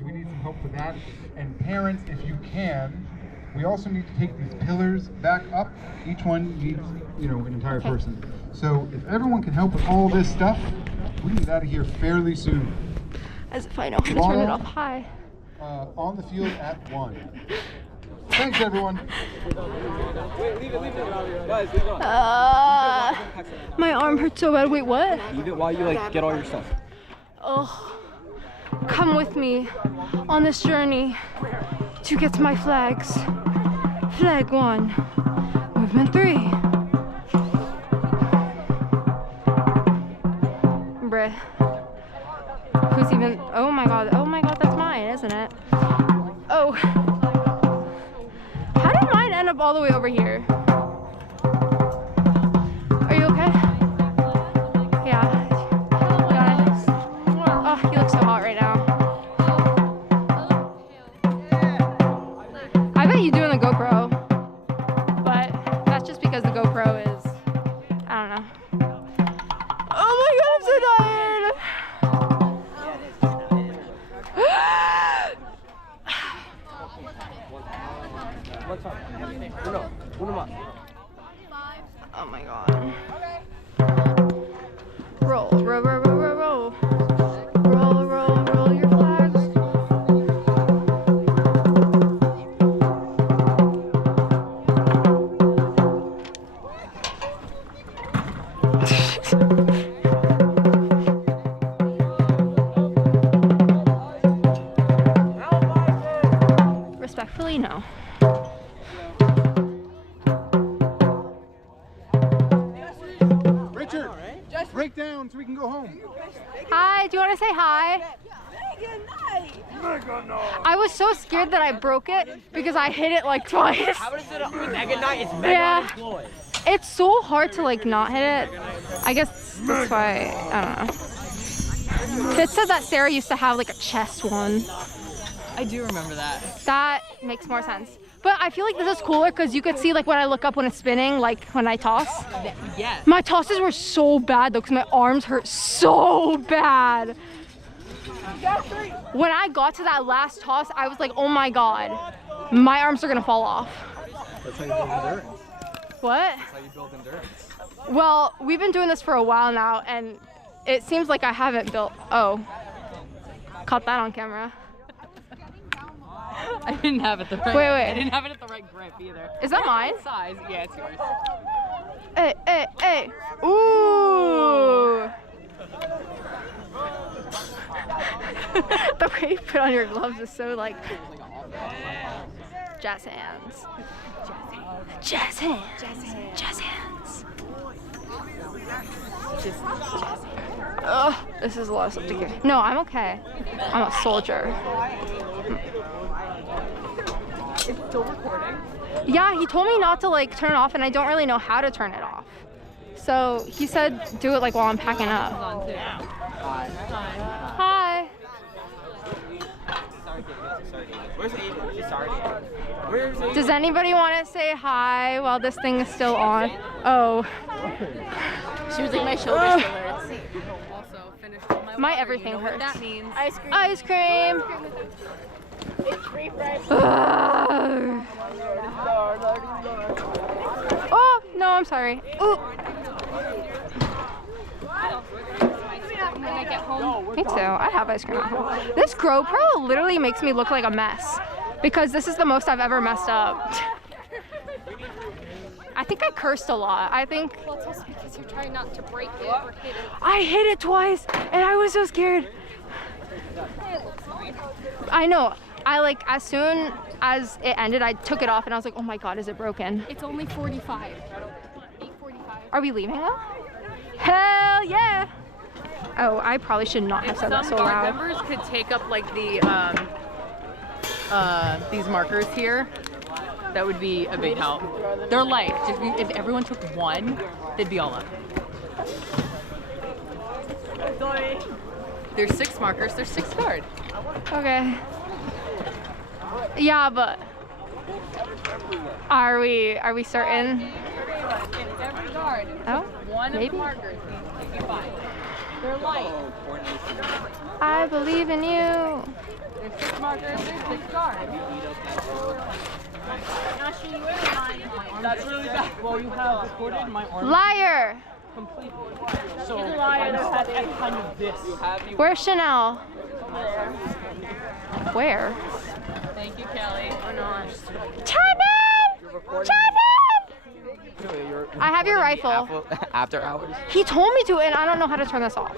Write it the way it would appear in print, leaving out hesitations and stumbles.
So we need some help for that. And parents, if you can, we also need to take these pillars back up. Each one needs, an entire person. So if everyone can help with all this stuff, we can get out of here fairly soon. As if I know how to turn it off high. On the field at 1. Thanks, everyone. Wait, leave it. Guys, leave it on. My arm hurts so bad. Wait, what? Leave it while you get all your stuff. Oh, come with me on this journey to get to my flags. Flag 1, movement 3. Bruh. Who's even, oh my god, that's mine, isn't it? Oh. How did mine end up all the way over here? Are you okay? Yeah. Guys. Oh, you look so hot right now. I bet you doing the GoPro, but that's just because the GoPro is, I don't know. Oh my god, I'm so tired. Oh my god. Roll, roll, roll, roll, roll, roll. Roll, roll, roll your flags. Respectfully, no. Richard, break down so we can go home. Hi, do you want to say hi? I was so scared that I broke it because I hit it like twice. How is it Mega Knight? It's Mega Yeah. Employed. It's so hard to not hit it. I guess that's why, I don't know. Fitz said that Sarah used to have a chest one. I do remember that. That makes more sense. But I feel like this is cooler because you could see when I look up when it's spinning, when I toss. Yes. My tosses were so bad though because my arms hurt so bad. When I got to that last toss, I was like, oh my god, my arms are gonna fall off. That's how you build endurance. What? That's how you build endurance. Well, we've been doing this for a while now and it seems like I haven't built, oh, caught that on camera. I didn't have it the right. Wait. I didn't have it at the right grip either. Is that mine? Size? Yeah, it's yours. Hey. Ooh. The way you put on your gloves is so jazz hands. Jazz hands. Ugh, this is a lot of stuff to carry. No, I'm okay. I'm a soldier. It's still recording. Yeah, he told me not to turn it off and I don't really know how to turn it off. So he said do it while I'm packing up. Hi. Where's Aiden? She's sorry. Where's Aiden? Does anybody want to say hi while this thing is still on? Oh. She was my shoulder Also finished all my My water. everything You know what hurts. that means. ice cream. Ice cream. Oh, no, I'm sorry. Ooh. When I get home. Me too. I have ice cream at home. This GoPro literally makes me look like a mess because this is the most I've ever messed up. I think I cursed a lot. Well, it's also because you're trying not to break it or hit it. I hit it twice and I was so scared. It looks fine. I know. As soon as it ended, I took it off and I was like, oh my god, is it broken? It's only 45. 8:45. Are we leaving now? Hell yeah! Oh, I probably should not have said that so Some guard loud. members could take up these markers here. That would be a big help. They're light. If everyone took one, they'd be all up. There's 6 markers. There's 6 guard. Okay. Yeah, but are we certain? Every guard. Oh, One of maybe. the markers. You'd be fine. They're light. I believe in you. There's 6 markers, there's 6 stars. That's really bad. Well, you have recorded my arm Liar. completely. So I just had a kind of this. Where's Chanel? Where? Thank you, Kelly. Or not. Chapman! Chapman! I have your rifle. After hours. He told me to, and I don't know how to turn this off.